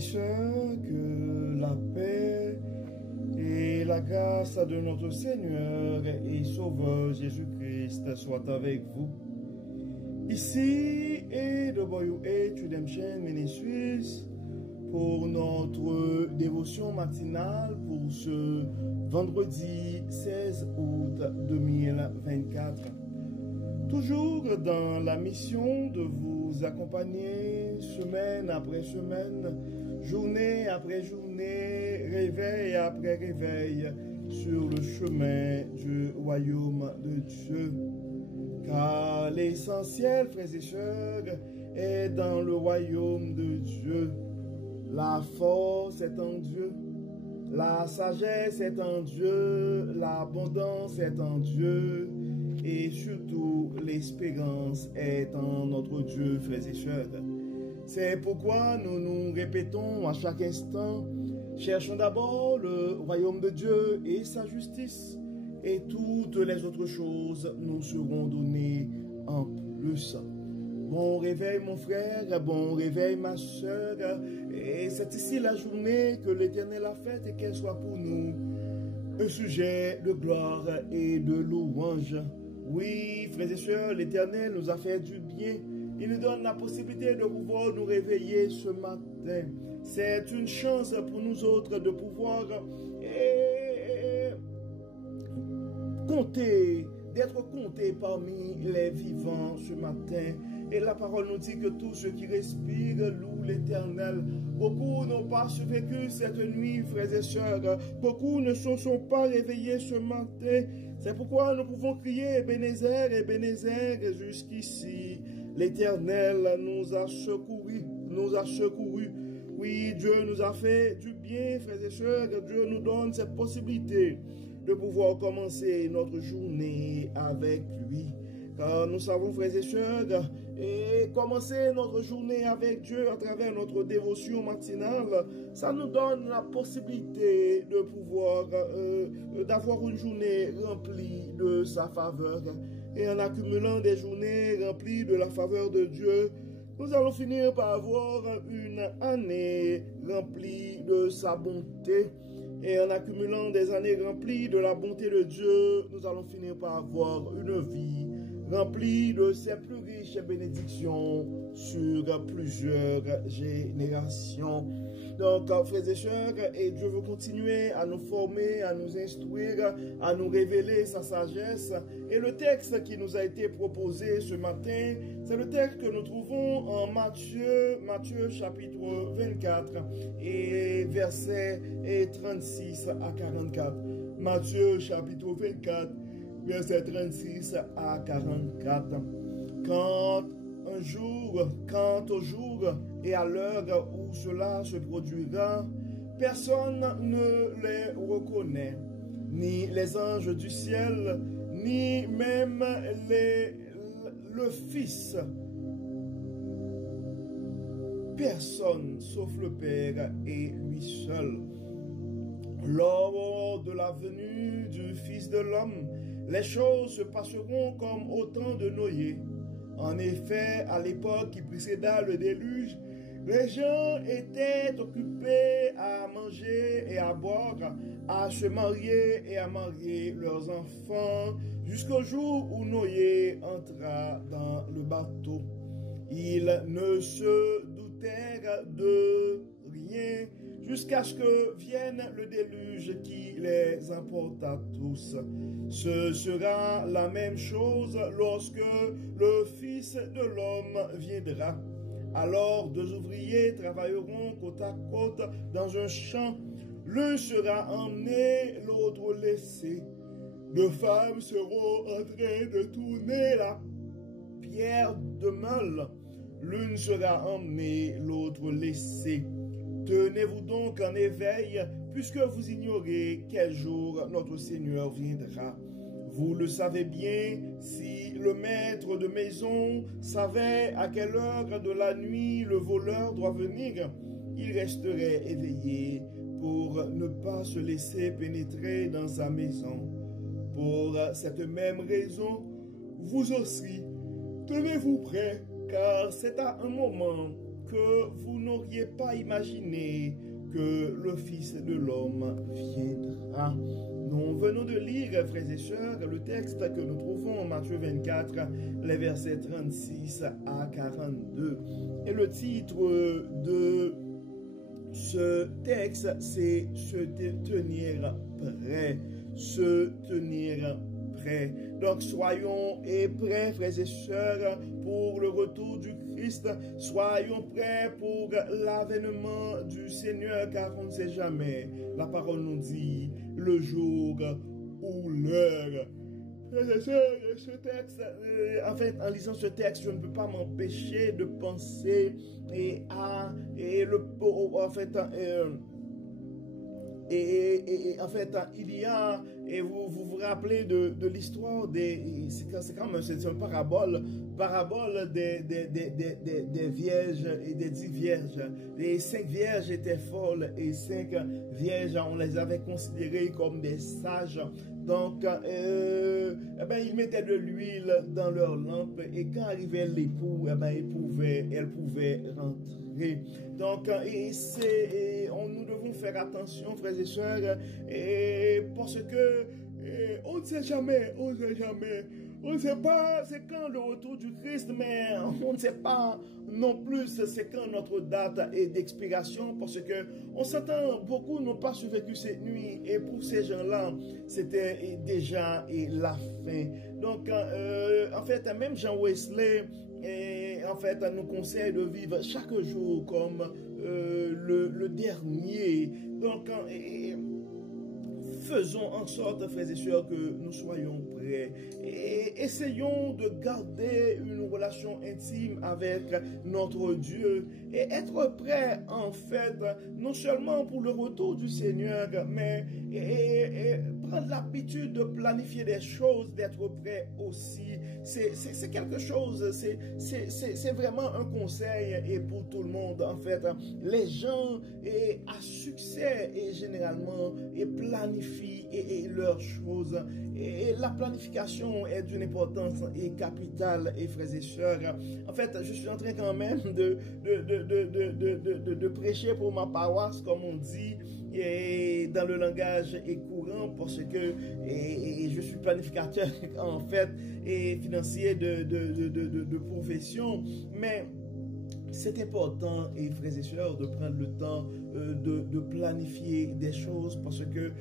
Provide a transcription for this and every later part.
et sœurs, que la paix et la grâce de notre Seigneur et Sauveur Jésus-Christ soient avec vous. Ici est de Boyou et Redemption Ministries pour notre dévotion matinale pour ce vendredi 16 août 2024. Toujours dans la mission de vous accompagner semaine après semaine, journée après journée, réveil après réveil, sur le chemin du royaume de Dieu. Car l'essentiel, frères et sœurs, est dans le royaume de Dieu. La force est en Dieu, la sagesse est en Dieu, l'abondance est en Dieu, et surtout l'espérance est en notre Dieu, frères et sœurs. C'est pourquoi nous nous répétons à chaque instant, cherchons d'abord le royaume de Dieu et sa justice, et toutes les autres choses nous seront données en plus. Bon réveil mon frère, bon réveil ma soeur, et c'est ici la journée que l'Éternel a faite et qu'elle soit pour nous un sujet de gloire et de louange. Oui, frères et sœurs, l'Éternel nous a fait du bien. Il nous donne la possibilité de pouvoir nous réveiller ce matin. C'est une chance pour nous autres de pouvoir compter, d'être comptés parmi les vivants ce matin. Et la parole nous dit que tous ceux qui respirent louent l'Éternel. Beaucoup n'ont pas survécu cette nuit, frères et sœurs. Beaucoup ne se sont pas réveillés ce matin. C'est pourquoi nous pouvons crier Ebenezer, Ebenezer jusqu'ici. L'Éternel nous a secourus, nous a secourus. Oui, Dieu nous a fait du bien, frères et sœurs. Dieu nous donne cette possibilité de pouvoir commencer notre journée avec lui. Car nous savons, frères et sœurs, et commencer notre journée avec Dieu à travers notre dévotion matinale, ça nous donne la possibilité de pouvoir, d'avoir une journée remplie de sa faveur. Et en accumulant des journées remplies de la faveur de Dieu, nous allons finir par avoir une année remplie de sa bonté. Et en accumulant des années remplies de la bonté de Dieu, nous allons finir par avoir une vie remplie de ses plus riches bénédictions sur plusieurs générations. Donc, frères et sœurs, et Dieu veut continuer à nous former, à nous instruire, à nous révéler sa sagesse. Et le texte qui nous a été proposé ce matin, c'est le texte que nous trouvons en Matthieu chapitre 24 et versets 36 à 44. Matthieu chapitre 24, versets 36 à 44. Quant au jour et à l'heure où cela se produira, personne ne les reconnaît, ni les anges du ciel, ni même le Fils. Personne sauf le Père et lui seul. Lors de la venue du Fils de l'homme, les choses se passeront comme au temps de Noé. En effet, à l'époque qui précéda le déluge, les gens étaient occupés à manger et à boire, à se marier et à marier leurs enfants, jusqu'au jour où Noé entra dans le bateau. Ils ne se doutèrent de rien jusqu'à ce que vienne le déluge qui les emporta tous. Ce sera la même chose lorsque le Fils de l'homme viendra. Alors deux ouvriers travailleront côte à côte dans un champ. L'un sera emmené, l'autre laissé. Deux femmes seront en train de tourner la pierre de meule. L'une sera emmenée, l'autre laissée. Tenez-vous donc en éveil, puisque vous ignorez quel jour notre Seigneur viendra. Vous le savez bien, si le maître de maison savait à quelle heure de la nuit le voleur doit venir, il resterait éveillé pour ne pas se laisser pénétrer dans sa maison. Pour cette même raison, vous aussi, tenez-vous prêts, car c'est à un moment que vous n'auriez pas imaginé que le Fils de l'homme viendra. Nous venons de lire, frères et sœurs, le texte que nous trouvons en Matthieu 24, les versets 36 à 42. Et le titre de ce texte, c'est se tenir prêt. Se tenir prêt. Donc soyons prêts, frères et sœurs, pour le retour du Christ. Soyons prêts pour l'avènement du Seigneur, car on ne sait jamais. La parole nous dit le jour ou l'heure. Frères et sœurs, ce texte, en fait, en lisant ce texte, je ne peux pas m'empêcher de penser en fait, il y a, et vous vous rappelez de l'histoire c'est quand même, c'est une parabole des vierges et des 10 vierges. Les 5 vierges étaient folles et 5 vierges, on les avait considérées comme des sages. Donc, ils mettaient de l'huile dans leur lampe et quand arrivait l'époux, elles pouvaient rentrer. Donc, nous devons faire attention, frères et sœurs, parce que on ne sait jamais. On ne sait pas c'est quand le retour du Christ, mais on ne sait pas non plus c'est quand notre date d'expiration, parce que on s'entend, beaucoup n'ont pas survécu cette nuit, et pour ces gens-là, c'était déjà la fin. Donc, en fait, même Jean Wesley, nous conseille de vivre chaque jour comme le dernier. Donc, faisons en sorte, frères et sœurs, que nous soyons prêts et essayons de garder une relation intime avec notre Dieu et être prêts, en fait, non seulement pour le retour du Seigneur, mais prendre l'habitude de planifier des choses, d'être prêt aussi. C'est quelque chose, c'est vraiment un conseil et pour tout le monde, en fait. Les gens à succès et généralement planifient leurs choses. Et la planification est d'une importance capitale, et frères et sœurs. En fait, je suis en train quand même de prêcher pour ma paroisse, comme on dit, et dans le langage courant, parce que je suis planificateur en fait et financier de profession, mais c'est important, et frères et sœurs, de prendre le temps de planifier des choses, parce que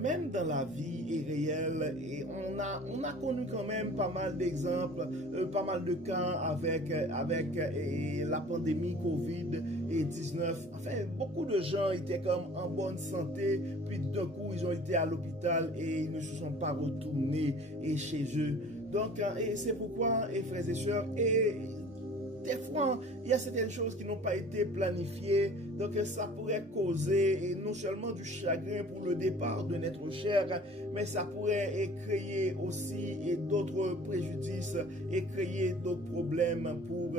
même dans la vie réelle, on a connu quand même pas mal d'exemples, pas mal de cas avec la pandémie Covid-19. Enfin, beaucoup de gens étaient comme en bonne santé, puis d'un coup ils ont été à l'hôpital et ils ne se sont pas retournés chez eux. Donc, c'est pourquoi, frères et sœurs, des fois, il y a certaines choses qui n'ont pas été planifiées, donc ça pourrait causer non seulement du chagrin pour le départ de notre cher, mais ça pourrait créer aussi d'autres préjudices et créer d'autres problèmes pour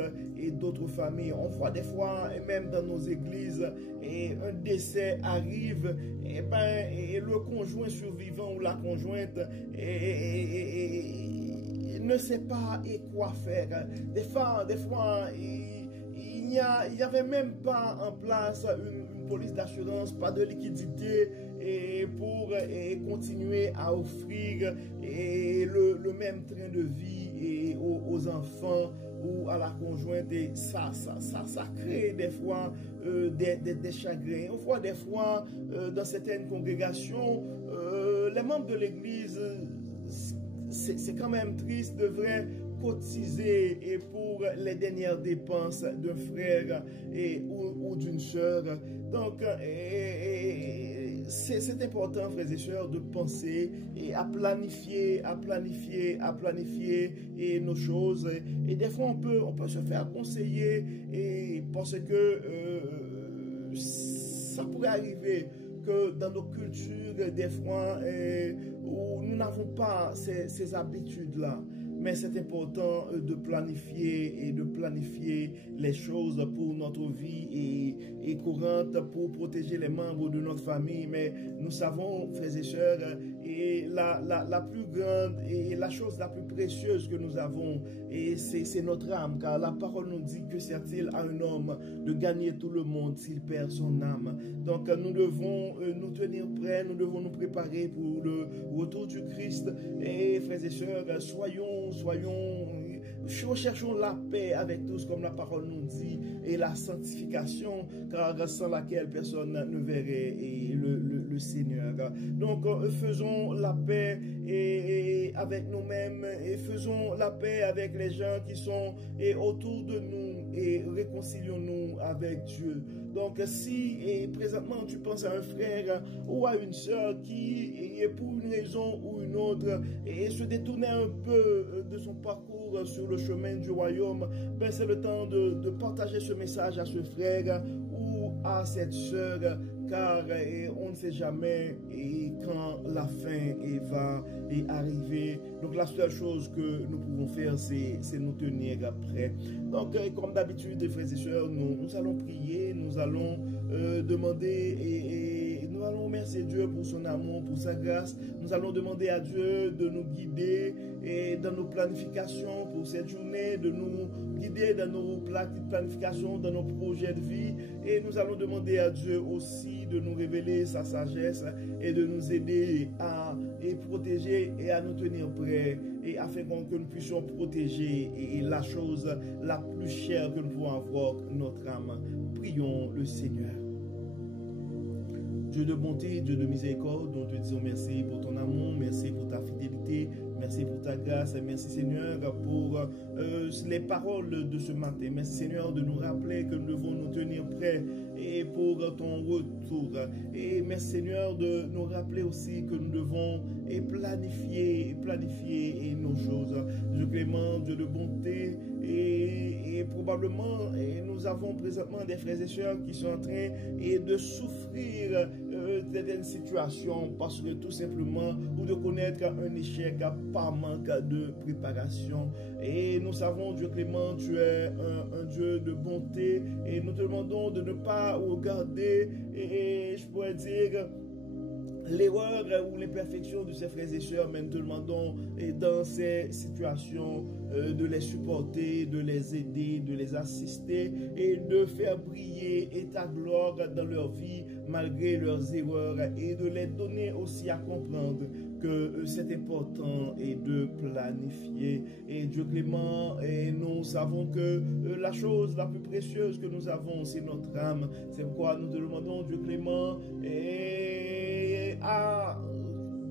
d'autres familles. On voit des fois, même dans nos églises, un décès arrive, et le conjoint survivant ou la conjointe ne sait pas quoi faire. Des fois, il n'y avait même pas en place une police d'assurance, pas de liquidité pour continuer à offrir le même train de vie aux enfants ou à la conjointe. Et ça crée des fois des chagrins. On voit des fois dans certaines congrégations, les membres de l'église, c'est quand même triste, devrait cotiser pour les dernières dépenses d'un frère ou d'une sœur. Donc, c'est important, frères et sœurs, de penser à planifier nos choses. Et des fois, on peut se faire conseiller, parce que ça pourrait arriver que dans nos cultures, des fois, où nous n'avons pas ces habitudes-là. mais c'est important de planifier les choses pour notre vie et courante pour protéger les membres de notre famille. Mais nous savons, frères et sœurs, et la plus grande et la chose la plus précieuse que nous avons, et c'est notre âme, car la parole nous dit que sert-il à un homme de gagner tout le monde s'il perd son âme. Donc nous devons nous tenir prêts, nous devons nous préparer pour le retour du Christ. Et frères et sœurs, recherchons la paix avec tous, comme la parole nous dit, et la sanctification, car sans laquelle personne ne verrait le Seigneur. Donc faisons la paix et avec nous-mêmes, et faisons la paix avec les gens qui sont autour de nous, et réconcilions-nous avec Dieu. Donc si présentement tu penses à un frère ou à une sœur qui, pour une raison ou une autre, et se détournait un peu de son parcours sur le chemin du royaume, ben c'est le temps de partager ce message à ce frère ou à cette sœur, car on ne sait jamais quand la fin va arriver. Donc la seule chose que nous pouvons faire, c'est nous tenir prêts. Donc comme d'habitude, frères et sœurs, nous allons prier, nous allons demander et nous allons remercier Dieu pour son amour, pour sa grâce. Nous allons demander à Dieu de nous guider et dans nos planifications pour cette journée, de nous guider dans nos planifications, dans nos projets de vie. Et nous allons demander à Dieu aussi de nous révéler sa sagesse et de nous aider à protéger et à nous tenir prêts, et afin que nous puissions protéger la chose la plus chère que nous pouvons avoir, notre âme. Prions le Seigneur. Dieu de bonté, Dieu de miséricorde, nous te disons merci pour ton amour, merci pour ta fidélité, merci pour ta grâce, merci Seigneur pour les paroles de ce matin. Merci Seigneur de nous rappeler que nous devons nous tenir prêts et pour ton retour. Et merci Seigneur de nous rappeler aussi que nous devons planifier nos choses. Dieu clément, Dieu de bonté, et probablement nous avons présentement des frères et sœurs qui sont en train de souffrir certaines situations parce que tout simplement, ou de connaître un échec par manque de préparation. Et nous savons, Dieu clément, tu es un Dieu de bonté, et nous te demandons de ne pas regarder, et je pourrais dire, l'erreur ou l'imperfection de ses frères et sœurs, mais nous te demandons dans ces situations de les supporter, de les aider, de les assister et de faire briller ta gloire dans leur vie malgré leurs erreurs, et de les donner aussi à comprendre que c'est important et de planifier. Et Dieu clément, et nous savons que la chose la plus précieuse que nous avons, c'est notre âme. C'est pourquoi nous te demandons, Dieu clément,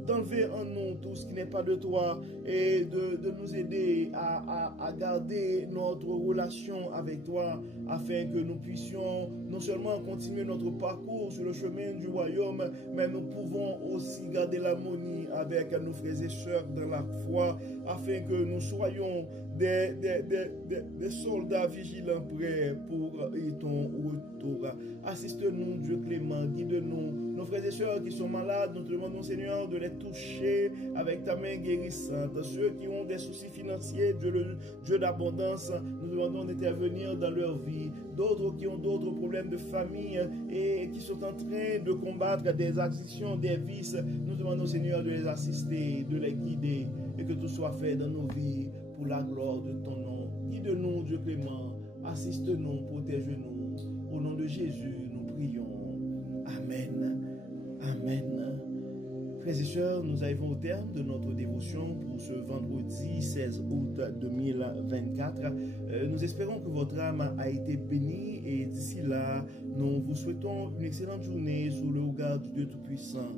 d'enlever en nous tout ce qui n'est pas de toi, et de nous aider à garder notre relation avec toi, afin que nous puissions non seulement continuer notre parcours sur le chemin du royaume, mais nous pouvons aussi garder l'harmonie avec nos frères et sœurs dans la foi, afin que nous soyons des soldats vigilants prêts pour ton retour. Assiste-nous, Dieu clément, guide-nous. Nos frères et sœurs qui sont malades, nous te demandons, Seigneur, de les toucher avec ta main guérissante. Ceux qui ont des soucis financiers, Dieu d'abondance, nous demandons d'intervenir dans leur vie. D'autres qui ont d'autres problèmes de famille et qui sont en train de combattre des addictions, des vices, nous demandons, Seigneur, de les assister, de les guider, et que tout soit fait dans nos vies pour la gloire de ton nom. Guide-nous, Dieu clément, assiste-nous, protège-nous. Au nom de Jésus, nous prions. Amen. Amen. Frères et sœurs, nous arrivons au terme de notre dévotion pour ce vendredi 16 août 2024. Nous espérons que votre âme a été bénie, et d'ici là, nous vous souhaitons une excellente journée sous le regard du Dieu Tout-Puissant.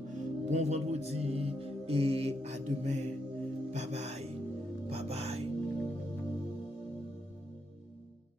Bon vendredi et à demain. Bye bye.